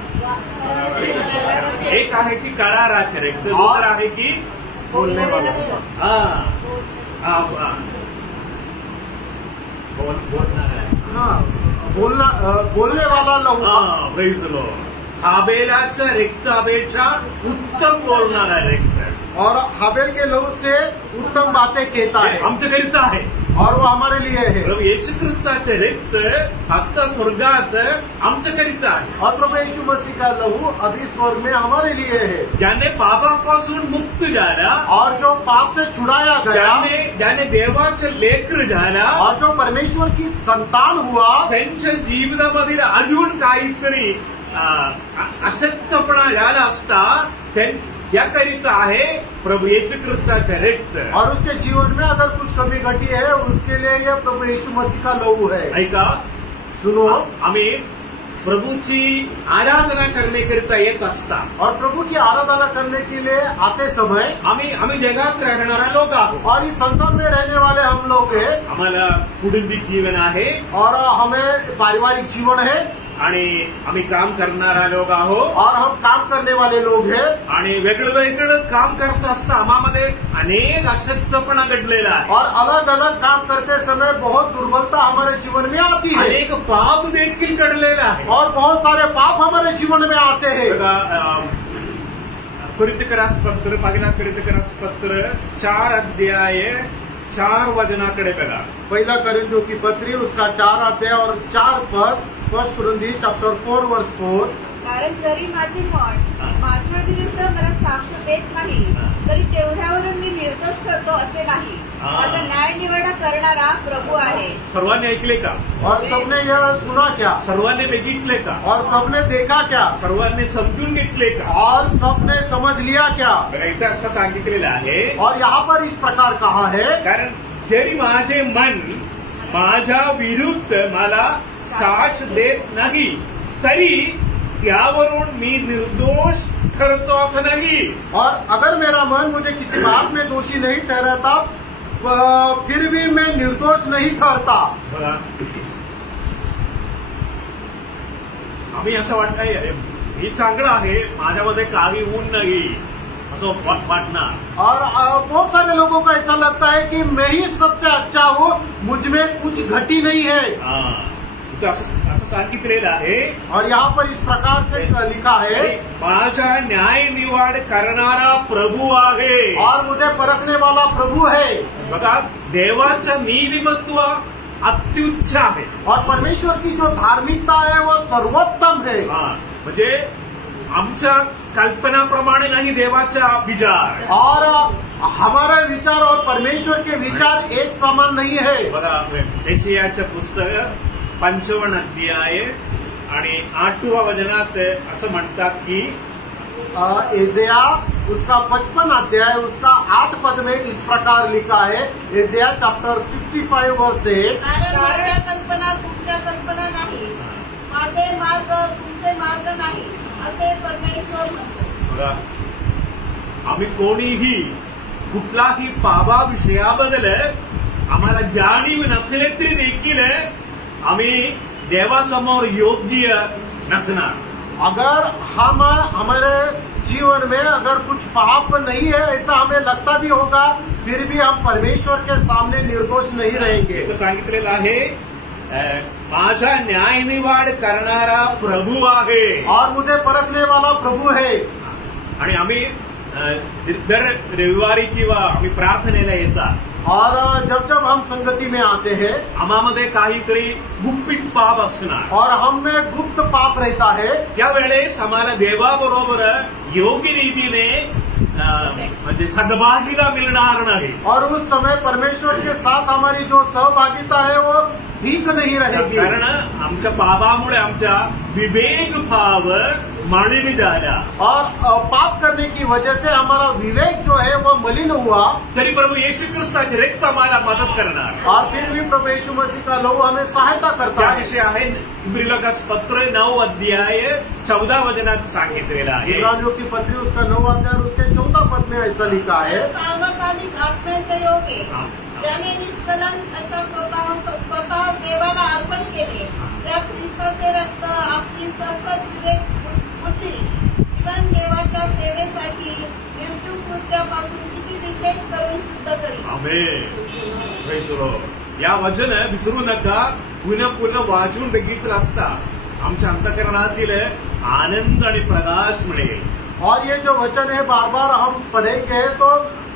एक आहे की कराराचे रक्त, दुसरं आहे की बोलने वाला. बोलने वाला लहू. Praise the Lord. हाबेलाचं रक्त हाबेलच्या उत्तम बोलणारा रक्त. और हाबेल के लहू से उत्तम बातें कहता है. आमच्याकरिता आहे और वो हमारे लिए है. प्रभू येशू ख्रिस्ताचे रक्त फक्त स्वर्गात आमच्याकरिता आहे. और प्रभु यीशु मसीह का लहू अभी स्वर्ग में हमारे लिए है. ज्याने पापापासून मुक्त झाला और जो पाप से छुड़ाया गया, ज्याने देवाचं लेकर झाला और जो परमेश्वर की संतान हुआ, त्यांच्या जीवनामध्ये अजून काहीतरी अशक्तपणा झाला असता याकरिता आहे प्रभू येशू ख्रिस्ताचे रक्त. और उसके जीवन में अगर कुछ कमी घटी है उसके लिए यह प्रभु यीशु मसीह का लहू है. ऐका, सुनो. आम्ही प्रभूची आराधना करण्याकरिता येत असता और प्रभु की आराधना करने के लिए आते समय आम्ही जगात राहणारा लोक आहोत. और इस संसार में रहने वाले हम लोग हैं. आम्हाला कुटुंबिक जीवन आहे और हमें पारिवारिक जीवन है. आणि आम्ही काम करणारा लोक आहोत. और हम काम करने वाले लोग हैं. आणि वेगळं वेगळं काम करत असता आम्हामध्ये अनेक अशक्तपणा घडलेला आहे. और अलग अलग काम करते समय बहुत दुर्बलता हमारे जीवन में आती है. अनेक पाप देखील घडलेला आहे. और बहुत सारे पाप हमारे जीवन में आते हैं. कोरिन्थियरास पत्र, पहिला कोरिन्थियरास पत्र 4 अध्याय 4 वचनाकडे बघा. पहिला कोरिन्थियों की पत्री उसका 4 अध्याय और 4 पद. 1 कोरिन्थी चैप्टर 4 वर्स 4. कारण जरी माझे मन माझ्या विरुद्ध मला साक्ष देत नाही तरी तेवढ्यावरून मी निर्दोष करतो असे नाही. माझा न्याय निवाडा करणारा प्रभू आहे. सर्वांनी ऐकले का? और सबने यह सुना क्या? सर्वांनी बघितले का? और सबने देखा क्या? सर्वांनी समजून घेतले का? और सबने समझ लिया क्या? इथं असं सांगितलेलं आहे. और यहाँ पर इस प्रकार कहा है, कारण जरी माझे मन माझ्या विरुद्ध मला साक्ष देत नाही तरी त्यावरून मी निर्दोष ठरतो असं नाही. और अगर मेरा मन मुझे किसी बात में दोषी नहीं ठहराता फिर भी मैं निर्दोष नहीं ठहरता. आम्ही असं वाटतंय मी चांगलं आहे, माझ्यामध्ये काही होऊन नाही असं वाटणार. और बहुत सारे लोगों को ऐसा लगता है कि मैं ही सबसे अच्छा हूँ, मुझ में कुछ घटी नहीं है. असं सांगितलेलं आहे. और यहाँ पर इस प्रकार से लिखा है, माझा न्याय निवाड करणारा प्रभू आहे. और मुझे परखने वाला प्रभू है. बघा देवाचं नीतिमत्व अत्युच्च आहे. और परमेश्वर की जो धार्मिकता है वो सर्वोत्तम है. म्हणजे आमच्या कल्पनाप्रमाणे नाही देवाचा विचार. और हमारा विचार और परमेश्वर के विचार एक समान नहीं है. बघा यशायाचं पुस्तक 55 अध्याय आणि 8व्या वचनात असं म्हणतात की एजेया उसका 55 अध्याय उसका 8 पद में इस प्रकार लिखा है. एजेया चैप्टर 55 वर्स 8. कारण माझ्या कल्पना तुमच्या कल्पना नाही, माझे मार्ग तुमचे मार्ग नाही असे परमेश्वर म्हणतो. बघा, आम्ही कोणीही कुठलाही पापाविषयाबद्दल आम्हाला जाणीव नसले तरी देखील आम्ही देवासमोर योग्य नसणार. अगर हम हमारे जीवन में अगर कुछ पाप नहीं है ऐसा हमें लगता भी होगा, फिर भी हम परमेश्वर के सामने निर्दोष नहीं रहेंगे. इथं सांगितलेलं आहे माझा न्यायनिवाड करणारा प्रभू आहे. और मुझे परखने वाला प्रभु है. आणि आम्ही दर रविवारी किंवा आम्ही प्रार्थनेला येतात. और जब जब हम संगति में आते हैं आम्हामध्ये काहीतरी गुप्पित पाप असणार और हम में गुप्त पाप रहता है, त्यावेळेस आम्हाला देवाबरोबर योग्य रीतीने म्हणजे सद्भागीला मिळणार नाही. और उस समय परमेश्वर के साथ हमारी जो सहभागिता है वो ठीक नहीं रहेगी. कारण आमच्या पापामुळे आमच्या विवेक भाव मलिन झाला. और पाप करने की वजह से हमारा विवेक जो है वो मलिन हुआ. तरी प्रभू येशू ख्रिस्ताचे रक्त आम्हाला मदत करणार. और फिर भी प्रभु यीशु मसीह का लहू हमें सहायता करता त्या है. विषय आहे इब्रिलोकास पत्र 9 अध्याय 14 वचनात सांगितलेलं आहे. इब्रानियों की पत्री उसका 9 अध्याय उसके 14 पद में ऐसा लिखा है. सार्वकालिक आत्म्याचे योग आहे ज्याने निष्कलंक असा स्वतः देवाला अर्पण केले. त्या ख्रिस्ताचे रक्त आपली ससद विवेक बुद्धी जीवन देवाच्या सेवेसाठी निर्जूक कृत्यापासून किती विशेष करून शुद्ध करी. आमेन. Praise the Lord. या वचन विसरू नका. पुन्हा पुन्हा वाचून बघितलं असता आमच्या अंतःकरणातील आनंद आणि प्रकाश मिळेल. और ये जो वचन है बार बार हम पढ़ेंगे तो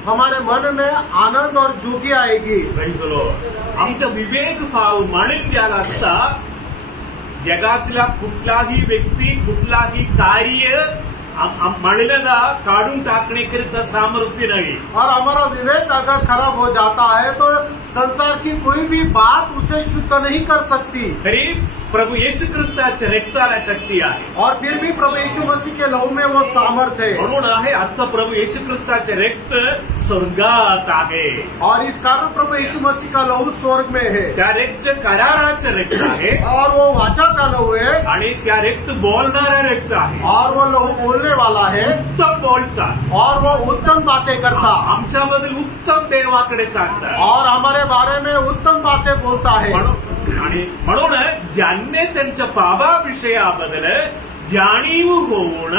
हमारे मन में आनंद और ज्योति आएगी. Praise the Lord. आमचा विवेक भाव मलिन झाला असता जगातला कुठलाही व्यक्ती कुठलाही कार्य मलिनता काढून टाकण्याकरिता सामर्थ्य नाही. और हमारा विवेक अगर खराब हो जाता है तो संसार की कोई भी बात उसे शुद्ध नहीं कर सकती. तरी प्रभु येशू ख्रिस्ताच्या रक्ताला शक्ती आहे. और फिर भी प्रभु यीशु मसीह के लहू में वो सामर्थ्य है. म्हणून आहे आता प्रभु येशू ख्रिस्ताचे रक्त स्वर्गात आहे. और इस कारण प्रभु यीशु मसीह का लहू स्वर्ग में है. त्या रक्त कराराचं रक्त आहे और वो वाचा का लहू है. आणि त्या रक्त बोलणारा रक्त आहे. और वो लहू बोलने वाला है. उत्तम बोलतात. और वो उत्तम बातें करता. आमच्याबद्दल उत्तम देवाकडे सांगतात. और हमारे बारे में उत्तम बातें बोलता है. म्हणून ज्यांनी त्यांच्या पापाविषयाबद्दल जाणीव होऊन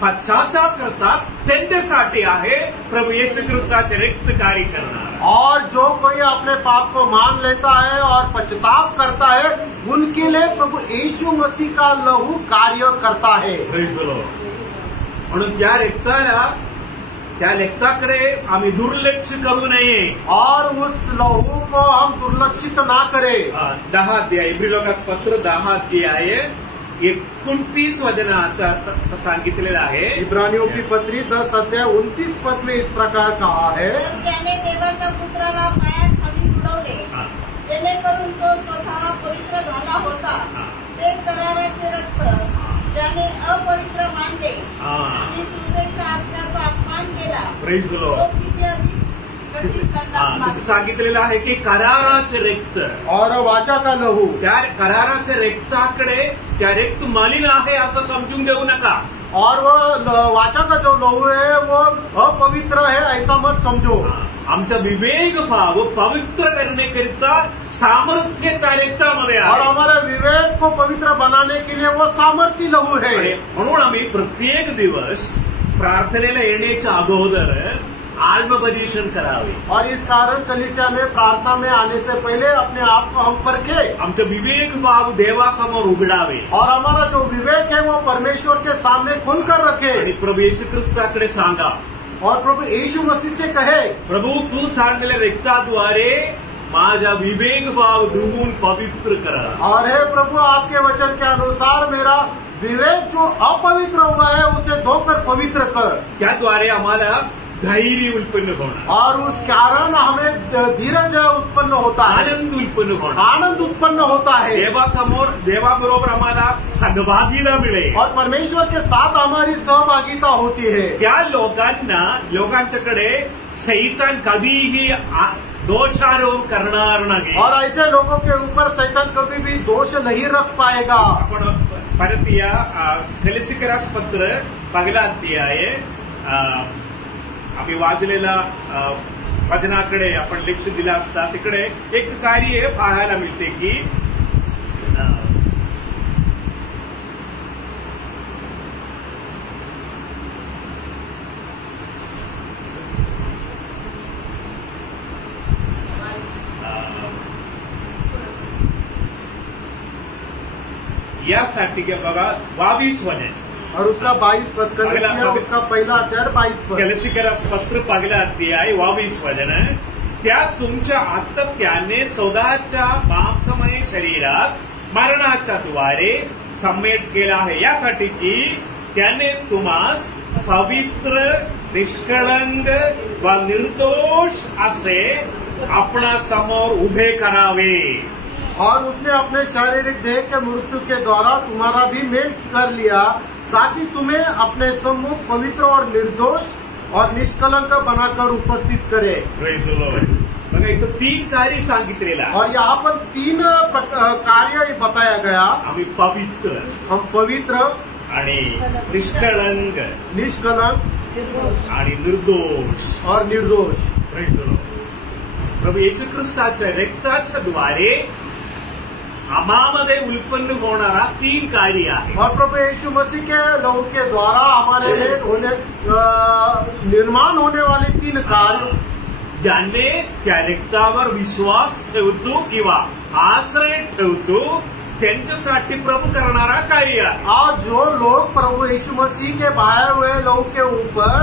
पश्चाताप करतात त्यांच्यासाठी आहे प्रभु येशू ख्रिस्ताचे रक्त कार्य करणार. और जो कोई अपने पाप को मान लेता है और पश्चाताप करता है उनके लिए प्रभु यीशु मसीह का लहू कार्य करता है. Praise the Lord. म्हणून त्या रक्ताकडे आम्ही दुर्लक्ष करू नये. और उस लहू को हम दुर्लक्षित ना करें. 10 अध्याय इब्रिलोकास पत्र 10 अध्याय 29 वचनात सांगितलेलं आहे. इब्रानियों की पत्री 10 अध्याय 29 पद में इस प्रकार कहा है. तर त्याने देवाच्या पुत्राला पायाखाली तुडवले जेणेकरून तो स्वतः पवित्र झाला होता. ते कराराचे रक्त ज्याने अपवित्र मानले आणि तुझ्याच्या आत्म्याचा अपमान केला. Praise the Lord. तो किती अधिक कठीण दंडात मारला. सांगितलेलं आहे की कराराचे रक्त और वाचा का लहू. त्या कराराच्या रक्ताकडे त्या रक्त मलिन आहे असं समजून देऊ नका. और वो वाचा का जो लहू है वो अपवित्र है ऐसा मत समझो. आमचा विवेक भाव पवित्र करण्याकरिता सामर्थ्य त्या रक्तामध्ये और आहे. हमारे विवेक को पवित्र बनाने के लिए वो सामर्थ्य लहू है. म्हणून आम्ही प्रत्येक दिवस प्रार्थनेला येण्याच्या अगोदर आत्मपरीक्षण करावे. और इस कारण कलीसिया में प्रार्थना में आने से पहले अपने आप को हम परखे. आमचा विवेक भाव देवासमोर उघडावे और हमारा जो विवेक है वो परमेश्वर के सामने खुलकर रखे. आणि प्रभू येशू ख्रिस्ताकडे सांगा. और प्रभु यीशु मसीह से कहे प्रभू तू सांडलेल्या रक्ताद्वारे माझा विवेक भाव धुवून पवित्र करा. और हे प्रभु आपके वचन के अनुसार मेरा विवेक जो अपवित्र हुआ है उसे धोकर पवित्र कर. त्याद्वारे आम्हाला धैर्य उत्पन्न होणार. और उस कारण हमें धीरज उत्पन्न होता है. आनंद उत्पन्न होणार. आनंद उत्पन्न होता है. देवासमोर देवाबरोबर आम्हाला सहभागीला मिळेल. और परमेश्वर के साथ हमारी सहभागिता होती है. त्या लोकांच्याकडे सैतान कधीही दोषारोप करणार नाही. और ऐसे लोगों के ऊपर शैतान कभी भी दोष नहीं रख पाएगा. आपण परत या गलतिकरास पत्र 1 अध्याय आम्ही वाचलेला वचनाकडे आपण लक्ष दिलं असता तिकडे एक कार्य पाहायला मिळते की यासाठी बघा 22 वचन और उसका 22 पद कलीसिया उसका पहिला अध्याय 22 पद. गलतिकरास पत्र 1 अध्याय 22 वचन त्यात तुमच्या आत्मत्याने स्वतःच्या मांसमय शरीरात मरणाच्या द्वारे समेट केला आहे यासाठी की त्याने तुम्हास पवित्र निष्कळंक व निर्दोष असे आपणासमोर उभे करावे. और उसने अपने शारीरिक देह के मृत्यु के द्वारा तुम्हारा भी मेल कर लिया ताकि तुम्हें अपने सम्मुख पवित्र और निर्दोष और निष्कलंक बनाकर उपस्थित करे. बघा इथं 3 कार्य सांगितलेलं आहे. और यहाँ पर 3 कार्य बताया गया. आम्ही पवित्र, हम पवित्र आणि निष्कळंक, निष्कलंक आणि निर्दोष और निर्दोष. प्रभू येशू ख्रिस्ताच्या रक्ताच्या द्वारे आम्हामध्ये उत्पन्न होणारा 3 कार्य आहे. और प्रभु यीशु मसीह के लहू के द्वारा हमारे निर्माण होने वाले 3 कार्य ज्याने त्या रक्तावर विश्वास ठेवतो किंवा आश्रय ठेवतो त्यांच्यासाठी प्रभू करणारा कार्य आहे. आज जो लोग प्रभु यीशु मसीह के बहाए हुए लहू के ऊपर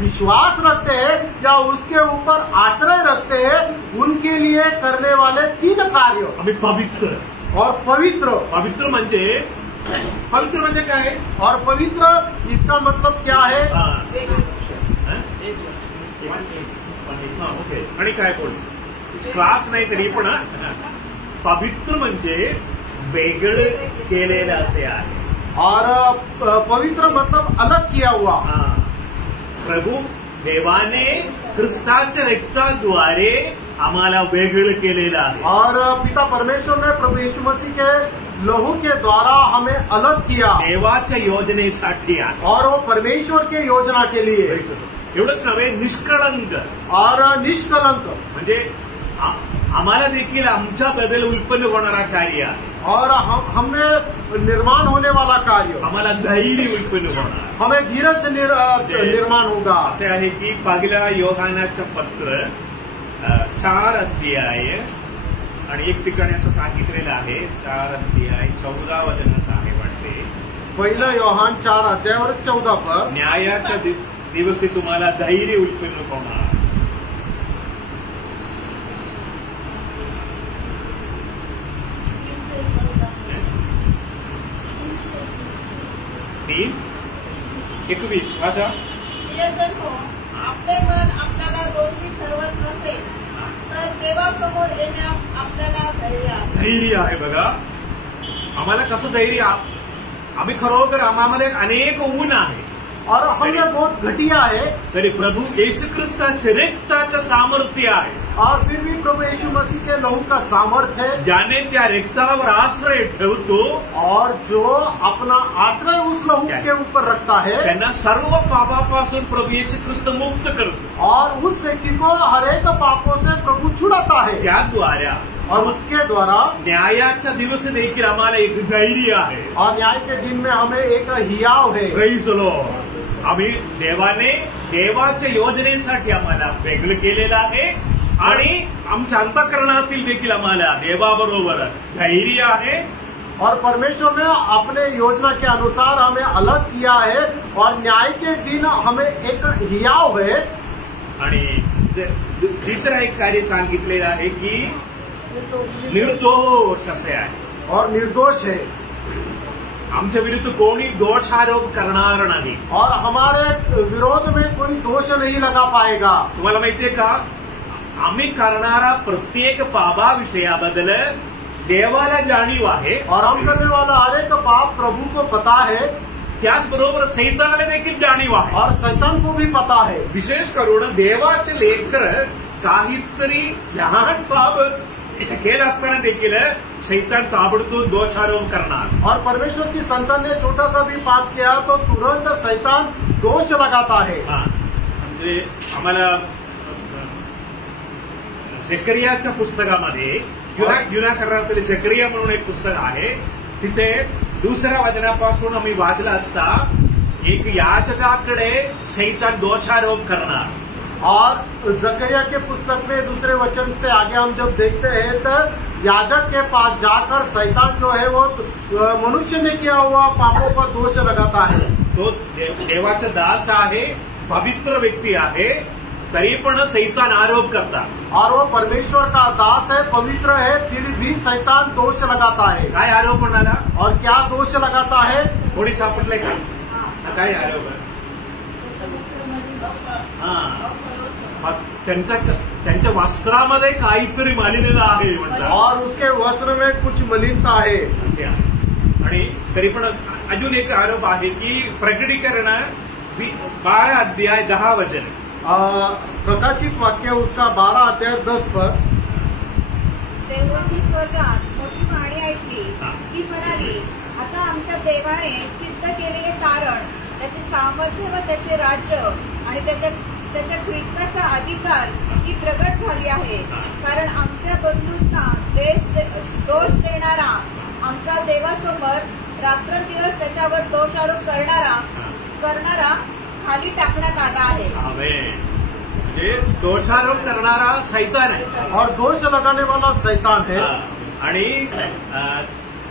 विश्वास रखते हैं या उसके ऊपर आश्रय रखते हैं उनके लिए करने वाले 3 कार्य. आम्ही पवित्र और पवित्र. पवित्र म्हणजे काय? और पवित्र इसका मतलब क्या है? ओके. आणि काय बोल क्लास नाही तरी पण पवित्र म्हणजे वेगळं केलेलं असे आहे. और पवित्र मतलब अलग किया हुआ. प्रभू देवाने ख्रिस्ताच्या रक्ताद्वारे आम्हाला वेगळं केलेलं आहे. और पिता परमेश्वर ने प्रभु यीशु मसीह के लहू के द्वारा हमें अलग किया. देवाच्या योजनेसाठी आहे. और वो परमेश्वर के योजना के लिए. एवढंच नव्हे निष्कळंक और निष्कलंक म्हणजे आम्हाला देखील आमच्या बदल उत्पन्न होणारा कार्य आहे. और हमें निर्माण होने वाला कार्य. आम्हाला धैर्य उत्पन्न होणार. हमें धीरज निर्माण होगा. असे आहे की 1 योहानाचं पत्र 4 अध्याय आणि एक ठिकाणी असं सांगितलेलं आहे 4 अध्याय 14 वचनात आहे वाटते. 1 योहान 4 अध्यायावर 14 पद. न्यायाच्या दिवशी तुम्हाला धैर्य उत्पन्न होणार. तीन 21 वाचा. प्रियजनो, आपले मन आपल्याला दोषी ठरवत नसेल तर देवासमोर येण्यास आपल्याला धैर्य आहे. बघा आम्हाला कसं धैर्य आम्ही खरोखर आम्हामध्ये अनेक ऊन आहे और हमें बहुत घटिया है. तरी प्रभू येशू ख्रिस्ताचे रक्ताचं सामर्थ्य आहे. और फिर भी प्रभु यीशु मसीह के लहू का सामर्थ्य है. ज्याने त्या रक्तावर आश्रय ठेवतो और जो अपना आश्रय उस लहू के ऊपर रखता है त्यांना सर्व पापापासून प्रभू येशू ख्रिस्त मुक्त करतो. और उस व्यक्ति को हरेक पापों से प्रभु छुड़ाता है. त्याद्वारे और उसके द्वारा न्यायाच्या दिवस देखील आम्हाला एक धैर्य आहे. और न्याय के दिन में हमें एक हियाव है. Praise the Lord. आम्ही देवाच्या योजनेसाठी आम्हाला वेगळं केलेलं आहे आणि आमच्या अंतःकरणातील देखील आम्हाला देवाबरोबर धैर्य आहे. और परमेश्वर ने अपने योजना के अनुसार हमें अलग किया है और न्याय के दिन हमें एक हियाव है. आणि तिसरं एक कार्य सांगितलेलं आहे की निर्दोष असे आहे. और निर्दोष है. आमच्या विरुद्ध कोणी दोषारोप करणार नाही. और हमारे विरोध में कोई दोष नहीं लगा पाएगा. तुम्हाला माहितीये का आम्ही करणारा प्रत्येक पापाविषयाबद्दल देवाला जाणीव आहे. और हम करने वाला हर एक पाप प्रभु को पता है. त्याचबरोबर सैतानाला देखील जाणीव आहे. और शैतान को भी पता है. विशेष करून देवाचे लेकर काहीतरी लहान पाप केलं असताना देखील शैतान ताबडतोब दोषारोप करणार. और परमेश्वर की संतान ने छोटा सा भी पाप किया तो तुरंत शैतान दोष लगाता है. म्हणजे आम्हाला झकरियाच्या पुस्तकामध्ये जुन्या करारातील झकरिया म्हणून एक पुस्तक आहे. तिथे 2ऱ्या वचनापासून आम्ही वाचलं असता एक याजकाकडे शैतान दोषारोप करणार. और जकरिया के पुस्तक में 2 वचन से आगे हम जब देखते हैं तो याजक के पास जाकर शैतान जो है वो मनुष्य ने किया हुआ पापों पर दोष लगाता है. तो देवाचा दास आहे, पवित्र व्यक्ती आहे, तरी पण शैतान आरोप करतात. और वो परमेश्वर का दास है, पवित्र है, फिर भी शैतान दोष लगाता है. काय आरोप म्हणाला? और क्या दोष लगाता है? कोणी सापडले का? काय आरोप आहे? त्यांच्या वस्त्रामध्ये काहीतरी मालिन्यता आहे म्हणतात. और उसके वस्त्र में कुछ मलिनता है. आणि तरी पण अजून एक आरोप आहे की प्रकटीकरण 12 अध्याय 10 वचन, प्रकाशित वाक्य उसका 12 अध्याय 10 पर. तेव्हा मी स्वर्गात मोठी वाणी ऐकली ती म्हणाली, आता आमच्या देवाने सिद्ध केलेले तारण, त्याचे सामर्थ्य व त्याचे राज्य आणि त्याच्या ख्रिस्ताचा अधिकार ही प्रगट झाली आहे. कारण आमच्या बंधूंना दोष देणारा आमचा देवासमोर रात्रंदिवस त्याच्यावर दोषारोप करणारा खाली टाकण्यात आला आहे. म्हणजे दोषारोप करणारा शैतान आहे और दोष लगाने वाला शैतान है. आणि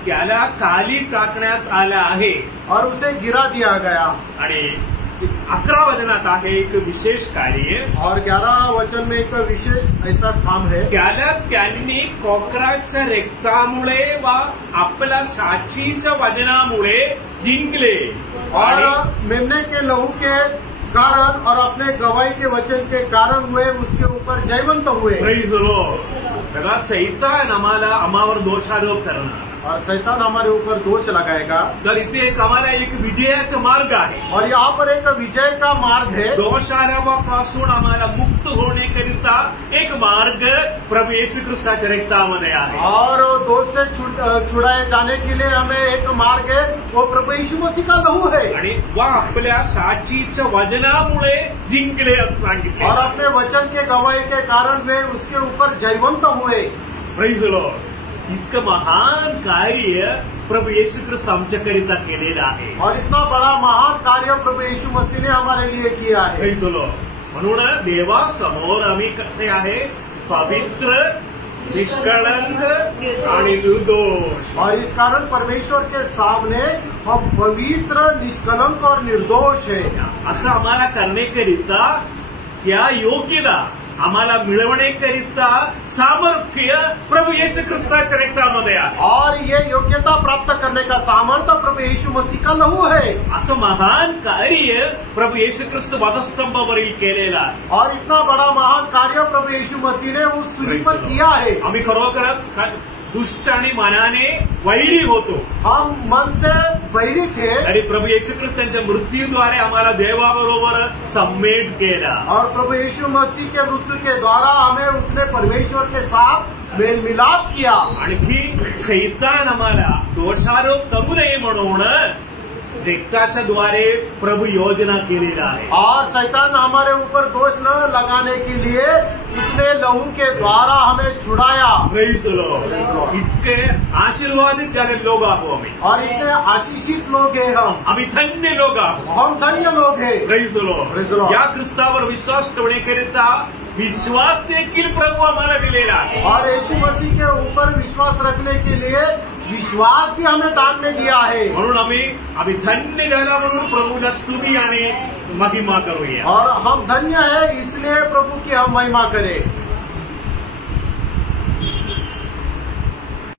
त्याला खाली टाकण्यात आला आहे और उसे गिरा दिया गया. आणि 11 वचनात आहे एक विशेष कार्य. और 11 वचन में एक विशेष ऐसा काम है. त्याला त्यांनी कोकराच्या रक्तामुळे व आपल्या साक्षीच्या वचनामुळे जिंकले. और मेमने के लहू के कारण और अपने गवाही के वचन के कारण हुए उसके ऊपर जयवंत हुए. बघा, शैतान आम्हावर दोषारोप करणार और शैतान हमारे ऊपर दोष लगाएगा. तर इथे आम्हाला एक विजयाचा मार्ग आहे. और यहाँ पर एक विजय का मार्ग है. दोषारोपापासून आम्हाला मुक्त होण्याकरिता एक मार्ग प्रभू येशू ख्रिस्ताच्या रक्तामध्ये आहे. और दोष से छुड़ाए जाने के लिए हमें एक मार्ग है, वो प्रभु यीशु मसीह का लहू है. आणि वा आपल्या साक्षीच्या वचनामुळे जिंकले असं सांगितले. और अपने वचन के गवाही के कारण वे उसके ऊपर जयवंत हुए. Praise the Lord. इतकं महान कार्य प्रभू येशू ख्रिस्त आमच्याकरिता केलेलं आहे. और इतना बड़ा महान कार्य प्रभु यीशु मसीह ने हमारे लिए किया है. Praise the Lord. म्हणून देवासमोर आम्ही कसे आहे? पवित्र, निष्कळंक आणि निर्दोष. और इस कारण परमेश्वर के सामने हम पवित्र, निष्कलंक और निर्दोष है. असं आम्हाला करण्याकरिता या योग्यता आम्हाला मिळवण्याकरिता सामर्थ्य प्रभु येशू ख्रिस्ताच्या रक्तामध्ये आहे. और ये योग्यता प्राप्त करने का सामर्थ्य प्रभु यीशु मसीह का लहू है. असं महान कार्य प्रभु येशू ख्रिस्त वधस्तंभावरील केलेला आहे. और इतना बड़ा महान कार्य प्रभु यीशु मसीह ने उस सूली पर किया है. आम्ही खरोखर दुष्ट आणि मनाने वैरी होतो. हम मन से वैरी थे. आणि प्रभू येशू ख्रिस्त त्यांच्या मृत्यूद्वारे आम्हाला देवाबरोबर सम्मेट केला. और प्रभु यीशु मसीह के मृत्यू के द्वारा हमें उसने परमेश्वर के साथ मेल मिलाप किया. आणखी शैतान आम्हाला दोषारोप करू नये म्हणून रक्ताच्या द्वारे प्रभु योजना केलेला आहे. और शैतान हमारे ऊपर दोष न लगाने के लिए उसने लहू के द्वारा हमें छुड़ाया. Praise the Lord. इतके आशीर्वादित झाले लोग आहोत आम्ही. और इतने आशीषित लोग हैं हम. आम्ही धन्य लोग आहोत. हम धन्य लोग हैं. Praise the Lord. Praise the Lord. या ख्रिस्तावर विश्वास ठेवण्याकरिता विश्वास देखील प्रभु आम्हाला दिलेला आहे. और यीशु मसीह के ऊपर विश्वास रखने के लिए विश्वास भी हमें दान में दिया है. म्हणून आम्ही धन्य झाला म्हणून प्रभूला स्तुती आणि महिमा करूया. और हम धन्य है इसलिए प्रभु की हम महिमा करें.